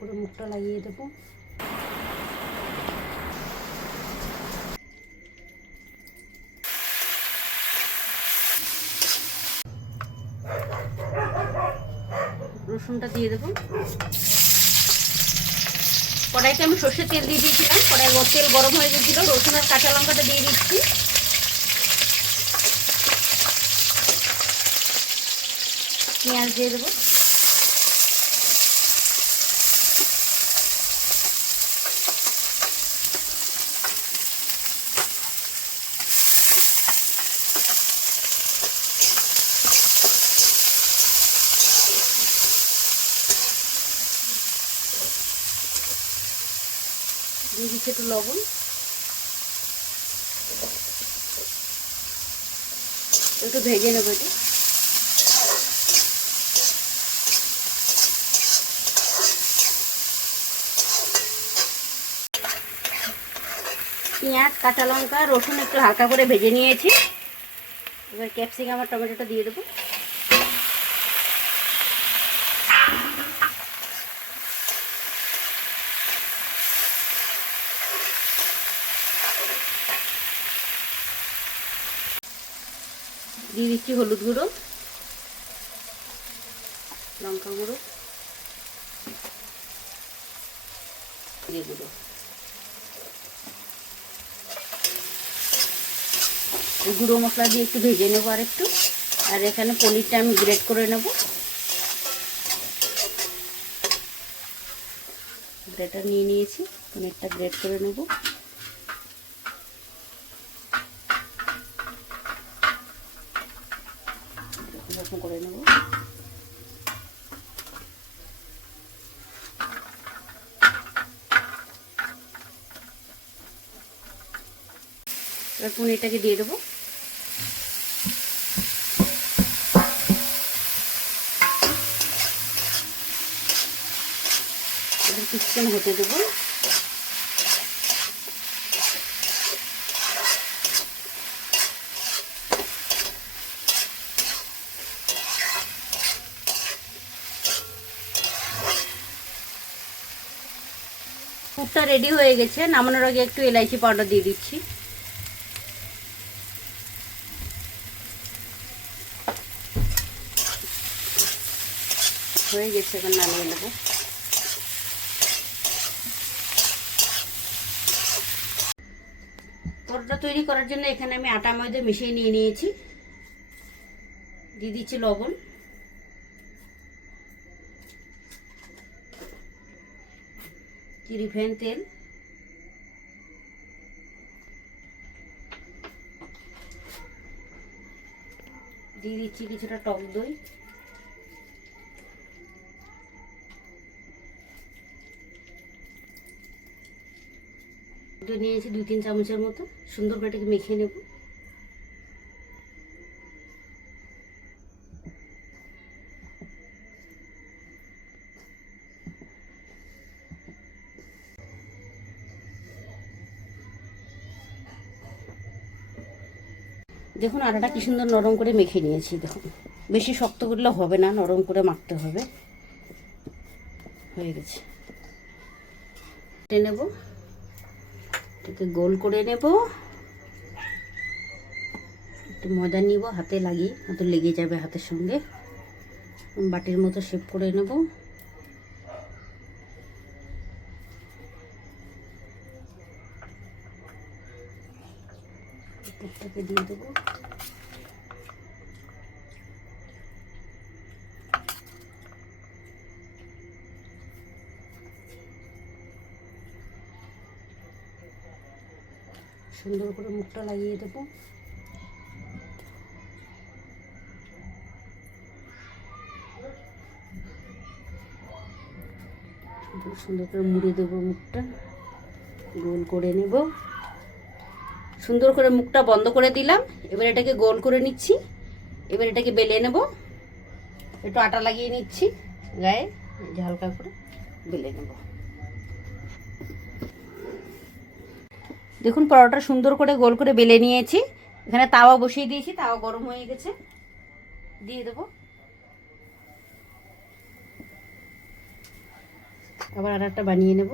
করে মুখটা লাগিয়ে দেবো। রসুনটা দিয়ে দেবো। কড়াইতে আমি সর্ষের তেল দিয়ে দিয়েছিলাম, কড়াই তেল গরম হয়ে গেছিল। রসুন আর কাঁচা লঙ্কাটা দিয়ে দিচ্ছি। পেঁয়াজ দিয়ে দেবো। দিয়ে দিচ্ছি একটু লবণ। একটু ভেজে নেবো এটা। পেঁয়াজ, কাঁচা লঙ্কা, রসুন একটু হালকা করে ভেজে নিয়েছি। এবার ক্যাপসিকাম আর টমেটোটা দিয়ে দেবো। দিয়ে দিচ্ছি হলুদ গুঁড়ো, লঙ্কা গুঁড়ো, জিরে গুঁড়ো। গুঁড়ো মশলা দিয়ে একটু ভেজে নেবো আর একটু। আর এখানে পনিরটা আমি গ্রেট করে নেব। গ্রেটার নিয়ে নিয়েছি, পনিরটা গ্রেট করে নেব। এরকম করে নেব। এবার পনিরটাকে দিয়ে দেবো। এবার কিছুক্ষণ হতে দেবো। পুরটা রেডি হয়ে গেছে। নামানোর আগে একটু এলাইচি পাউডার দিয়ে দিচ্ছি। হয়ে গেছে, এবার নামিয়ে নেব। পরোটা তৈরি করার জন্য এখানে আমি আটা ময়দা মিশিয়ে নিয়ে নিয়েছি। দিয়ে দিচ্ছি লবণ, রিফাইন তেল, দিয়ে দিচ্ছি কিছুটা টক দই, দই নিয়েছি 2-3 চামচের মতো। সুন্দর করে এটাকে মেখে নেব। দেখুন আটাটা কি সুন্দর নরম করে মেখে নিয়েছি। দেখুন বেশি শক্ত করলে হবে না, নরম করে মাখতে হবে। হয়ে গেছে। নেব, এটাকে গোল করে নেব। একটু ময়দা নিব, হাতে লাগিয়ে, হাতে লেগে যাবে হাতের সঙ্গে। বাটির মতো শেপ করে নেব। পুরটাকে দিয়ে দেবো। সুন্দর করে মুখটা লাগিয়ে দেবো। সুন্দর করে মুড়ে দেবো মুখটা, গোল করে নেব। সুন্দর করে মুখটা বন্ধ করে দিলাম। এবার এটাকে গোল করে নিচ্ছি। এবার এটাকে বেলে নেব। একটু আটা লাগিয়ে নিচ্ছি গায়ে, হালকা করে বেলে নেব। দেখুন পরোটা সুন্দর করে গোল করে বেলে নিয়েছি। এখানে তাওয়া বসিয়ে দিয়েছি, তাওয়া গরম হয়ে গেছে। দিয়ে দেবো। আবার আর একটা বানিয়ে নেব।